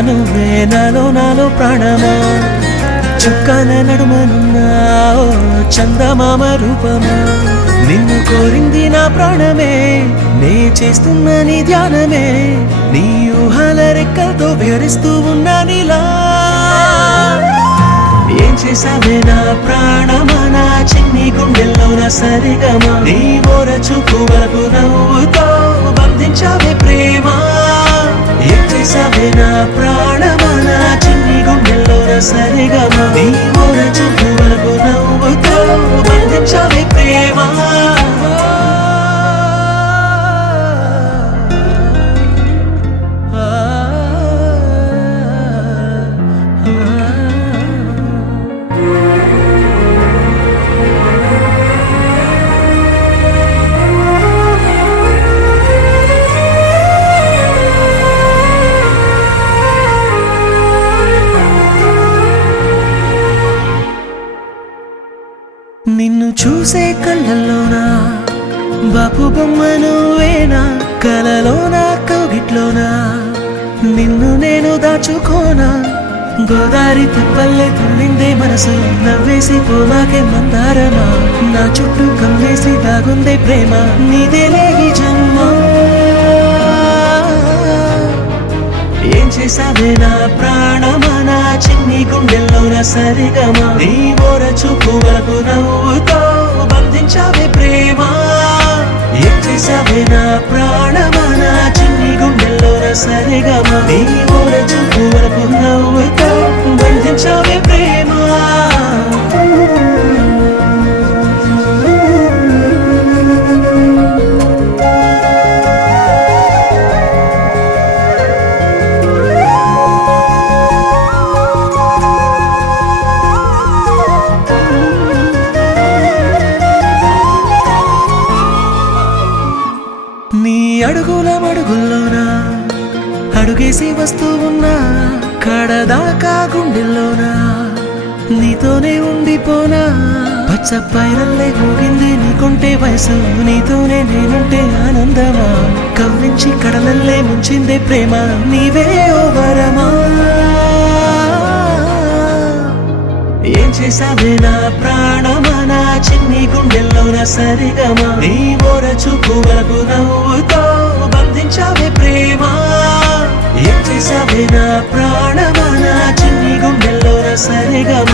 నువ్వే నాలో నాలో ప్రాణమా చుక్కన నడుమనున్నా ఓ చందమామ రూపమా నిన్ను కోరింది నా ప్రాణమే నే చేస్తున్న నీ ధ్యానమే నీ ఊహల రెక్కలతో విహరిస్తూ ఉన్నా నీలా ఏం చేసావే నా ప్రాణమా నా చిన్ని గుండెల్లో నా సరిగమా నీ ఓర చూపు వరకు నవ్వుతో బంధించావే ప్రేమ ఏం చేసావే నా ప్రాణమా నా చిన్ని గుండెల్లో నా సరిగమా నీ ఓర చూపు వరకు నవ్వుతో బంధించావే ప్రేమ నిన్ను చూసే కళ్ళల్లోనా బాపు బొమ్మ నువ్వేనా కలలోనా కౌగిట్లోనా నిన్ను నేను దాచుకోనా గోదారి తిప్పల్లే తుల్లిందే మనసు నవ్వేసి పోవాకే మందారమా నా చుట్టూ కమ్మేసి దాగుందే ప్రేమ నీదేలే ఈ జన్మ ఏం చేసావే నా ప్రాణమా నా చిన్ని గుండెల్లో నా సరిగమా నీ ఓర చూపు వరకు నవ్వుతో బంధించావే ప్రేమ ఏం చేసావే నా ప్రాణమా నా చిన్ని గుండెల్లో నా సరిగమా నీ ఓర చూపు వరకు నవ్వుతో బంధించావే ప్రేమ నీ అడుగుల మడుగుల్లోనా అడుగేసి వస్తూ ఉన్నా కడదాకా గుండెల్లోనా నీతోనే ఉండిపోనా పచ్చ పైరల్లే ఊగింది నీకుంటే వయసు నీతోనే నేనుంటే ఆనందమా కవ్వించి కడలల్లే ముంచిందే ప్రేమ నీవే ఓ వరమా ఏం చేసావే నా ప్రాణమా నా చిన్ని గుండెల్లో నా సరిగమా నీ ఓర చూపు వరకు నవ్వుతో బంధించావే ప్రేమ ఏం చేసావే నా ప్రాణమా నా చిన్ని గుండెల్లో నా సరిగమా